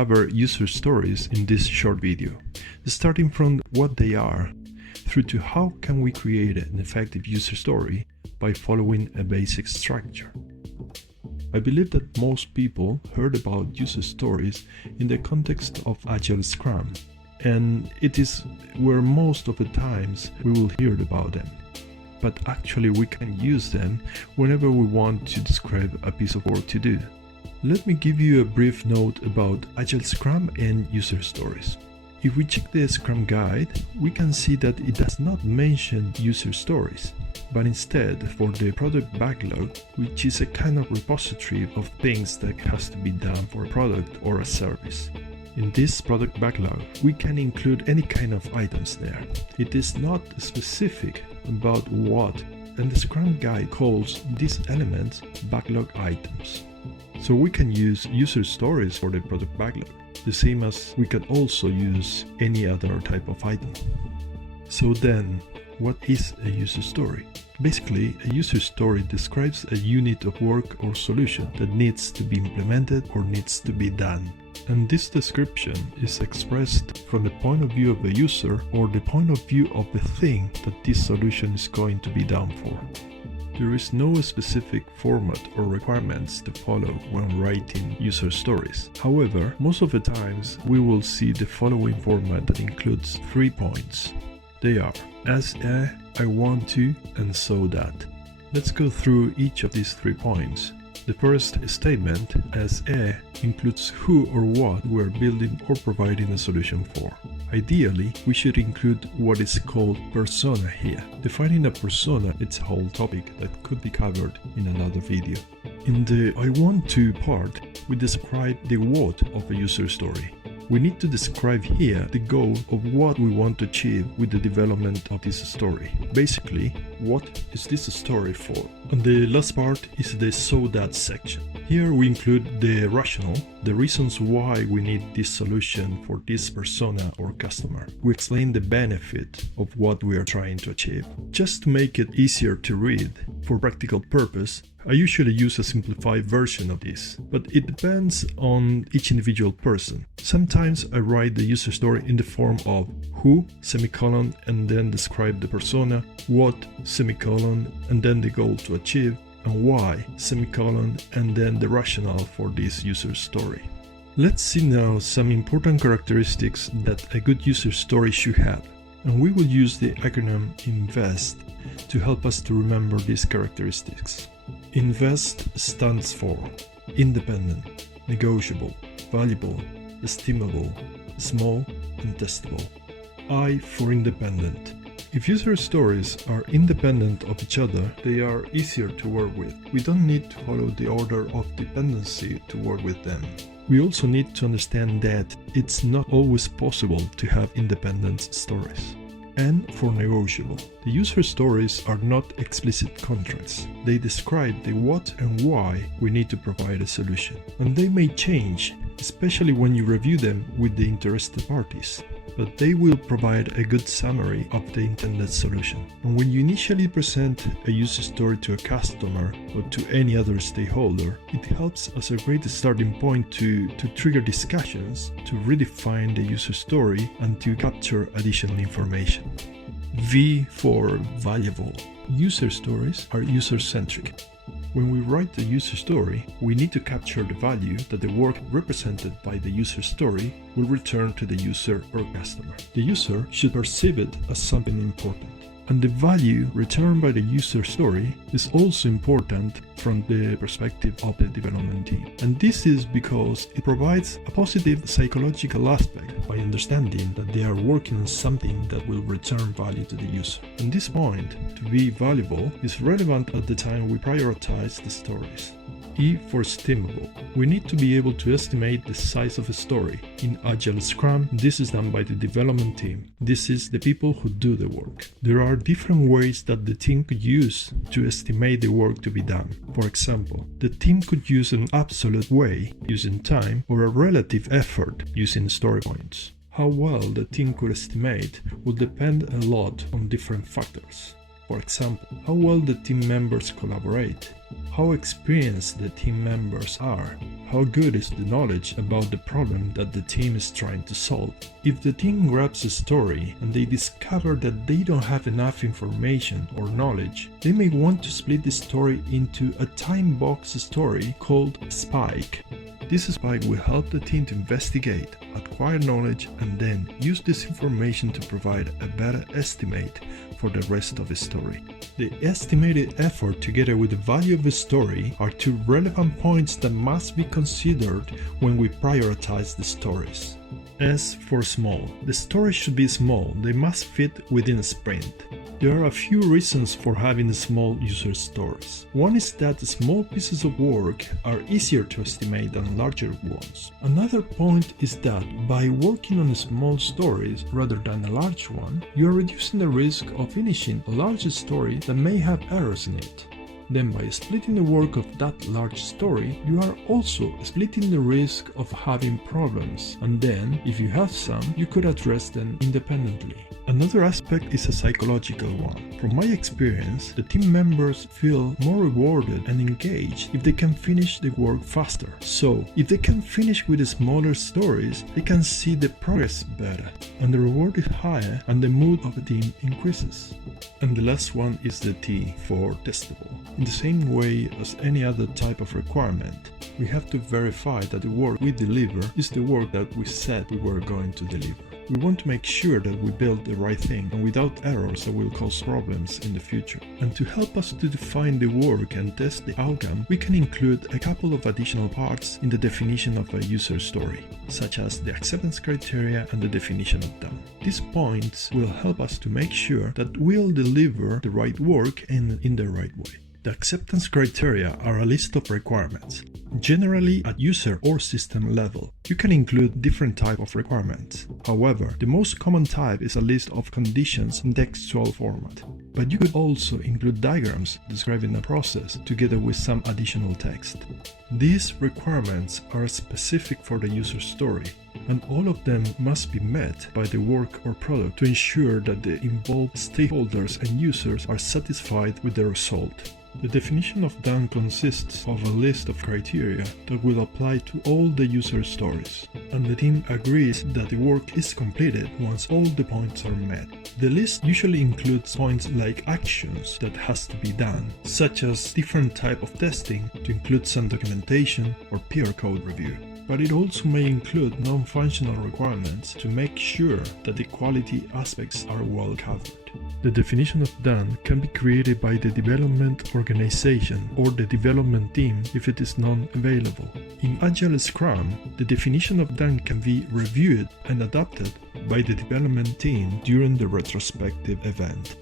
cover user stories in this short video, starting from what they are, through to how can we create an effective user story by following a basic structure. I believe that most people heard about user stories in the context of Agile Scrum, and it is where most of the times we will hear about them. But actually we can use them whenever we want to describe a piece of work to do. Let me give you a brief note about Agile Scrum and user stories. If we check the Scrum guide, we can see that it does not mention user stories, but instead for the product backlog, which is a kind of repository of things that has to be done for a product or a service. In this product backlog, we can include any kind of items there. It is not specific about what, and the Scrum guide calls these elements backlog items. So we can use user stories for the product backlog, the same as we can also use any other type of item. So then, what is a user story? Basically, a user story describes a unit of work or solution that needs to be implemented or needs to be done. And this description is expressed from the point of view of the user or the point of view of the thing that this solution is going to be done for. There is no specific format or requirements to follow when writing user stories. However, most of the times we will see the following format that includes 3 points. They are as a, I want to, and so that. Let's go through each of these 3 points. The first statement, as a, includes who or what we're building or providing a solution for. Ideally, we should include what is called persona here. Defining a persona, it's a whole topic that could be covered in another video. In the I want to part, we describe the what of a user story. We need to describe here the goal of what we want to achieve with the development of this story. Basically, what is this story for? And the last part is the so that section. Here we include the rationale, the reasons why we need this solution for this persona or customer. We explain the benefit of what we are trying to achieve. Just to make it easier to read, for practical purpose, I usually use a simplified version of this, but it depends on each individual person. Sometimes I write the user story in the form of who, semicolon, and then describe the persona, what, semicolon, and then the goal to achieve, and why, semicolon, and then the rationale for this user story. Let's see now some important characteristics that a good user story should have, and we will use the acronym INVEST to help us to remember these characteristics. INVEST stands for independent, negotiable, valuable, estimable, small, and testable. I for independent. If user stories are independent of each other, they are easier to work with. We don't need to follow the order of dependency to work with them. We also need to understand that it's not always possible to have independent stories. And for negotiable. The user stories are not explicit contracts. They describe the what and why we need to provide a solution. And they may change, especially when you review them with the interested parties. But they will provide a good summary of the intended solution. And when you initially present a user story to a customer or to any other stakeholder, it helps as a great starting point to trigger discussions, to redefine the user story, and to capture additional information. V for valuable. User stories are user-centric. When we write the user story, we need to capture the value that the work represented by the user story will return to the user or customer. The user should perceive it as something important. And the value returned by the user story is also important from the perspective of the development team. And this is because it provides a positive psychological aspect by understanding that they are working on something that will return value to the user. And this point, to be valuable, is relevant at the time we prioritize the stories. E for estimable. We need to be able to estimate the size of a story. In Agile Scrum, this is done by the development team. This is the people who do the work. There are different ways that the team could use to estimate the work to be done. For example, the team could use an absolute way, using time, or a relative effort, using story points. How well the team could estimate would depend a lot on different factors. For example, how well the team members collaborate, how experienced the team members are, how good is the knowledge about the problem that the team is trying to solve. If the team grabs a story and they discover that they don't have enough information or knowledge, they may want to split the story into a time box story called Spike. This spike will help the team to investigate, acquire knowledge, and then use this information to provide a better estimate for the rest of the story. The estimated effort together with the value of the story are two relevant points that must be considered when we prioritize the stories. S for small. The story should be small, they must fit within a sprint. There are a few reasons for having small user stories. One is that small pieces of work are easier to estimate than larger ones. Another point is that by working on small stories rather than a large one, you are reducing the risk of finishing a large story that may have errors in it. Then by splitting the work of that large story, you are also splitting the risk of having problems, and then, if you have some, you could address them independently. Another aspect is a psychological one. From my experience, the team members feel more rewarded and engaged if they can finish the work faster. So, if they can finish with smaller stories, they can see the progress better, and the reward is higher and the mood of the team increases. And the last one is the T for testable. In the same way as any other type of requirement, we have to verify that the work we deliver is the work that we said we were going to deliver. We want to make sure that we build the right thing and without errors that will cause problems in the future. And to help us to define the work and test the outcome, we can include a couple of additional parts in the definition of a user story, such as the acceptance criteria and the definition of done. These points will help us to make sure that we'll deliver the right work and in the right way. The acceptance criteria are a list of requirements, generally at user or system level. You can include different types of requirements. However, the most common type is a list of conditions in textual format. But you could also include diagrams describing the process together with some additional text. These requirements are specific for the user story, and all of them must be met by the work or product to ensure that the involved stakeholders and users are satisfied with the result. The definition of done consists of a list of criteria that will apply to all the user stories, and the team agrees that the work is completed once all the points are met. The list usually includes points like actions that has to be done, such as different type of testing to include some documentation or peer code review. But it also may include non-functional requirements to make sure that the quality aspects are well covered. The definition of done can be created by the development organization or the development team if it is non-available. In Agile Scrum, the definition of done can be reviewed and adapted by the development team during the retrospective event.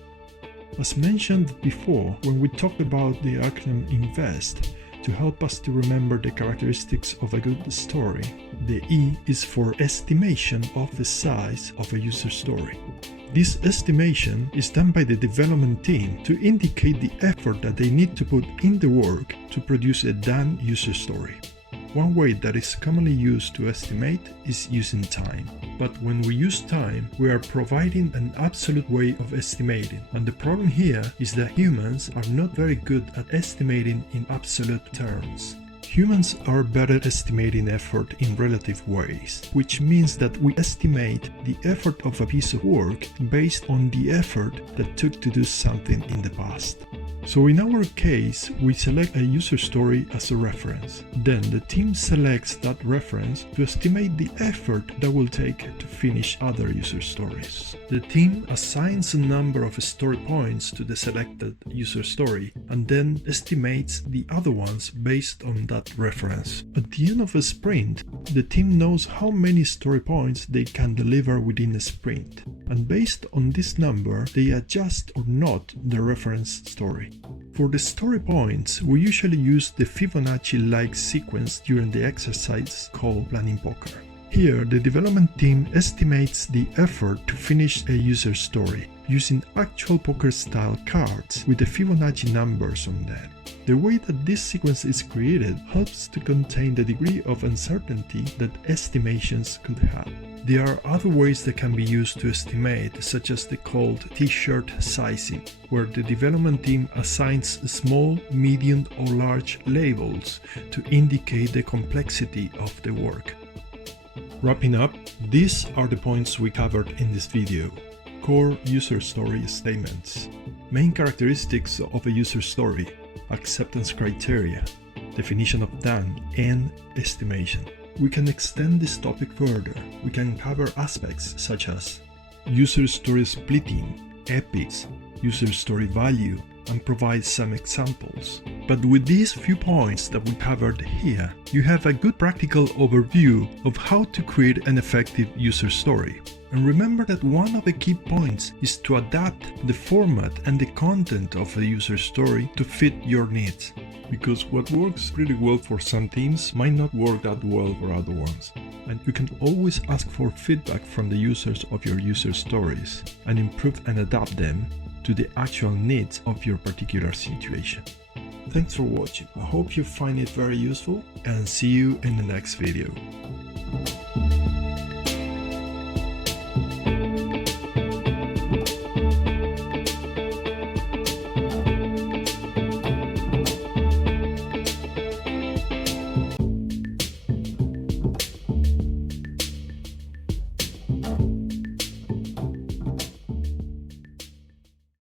As mentioned before, when we talked about the acronym INVEST, to help us to remember the characteristics of a good story, the E is for estimation of the size of a user story. This estimation is done by the development team to indicate the effort that they need to put in the work to produce a done user story. One way that is commonly used to estimate is using time. But when we use time, we are providing an absolute way of estimating. And the problem here is that humans are not very good at estimating in absolute terms. Humans are better at estimating effort in relative ways, which means that we estimate the effort of a piece of work based on the effort that took to do something in the past. So in our case, we select a user story as a reference. Then the team selects that reference to estimate the effort that will take to finish other user stories. The team assigns a number of story points to the selected user story and then estimates the other ones based on that reference. At the end of a sprint, the team knows how many story points they can deliver within a sprint. And based on this number, they adjust or not the reference story. For the story points, we usually use the Fibonacci-like sequence during the exercise called planning poker. Here, the development team estimates the effort to finish a user story using actual poker-style cards with the Fibonacci numbers on them. The way that this sequence is created helps to contain the degree of uncertainty that estimations could have. There are other ways that can be used to estimate, such as the called t-shirt sizing, where the development team assigns small, medium or large labels to indicate the complexity of the work. Wrapping up, these are the points we covered in this video. Core user story statements, main characteristics of a user story, acceptance criteria, definition of done, and estimation. We can extend this topic further. We can cover aspects such as user story splitting, epics, user story value, and provide some examples. But with these few points that we covered here, you have a good practical overview of how to create an effective user story. And remember that one of the key points is to adapt the format and the content of a user story to fit your needs. Because what works really well for some teams might not work that well for other ones. And you can always ask for feedback from the users of your user stories and improve and adapt them to the actual needs of your particular situation. Thanks for watching. I hope you find it very useful and see you in the next video.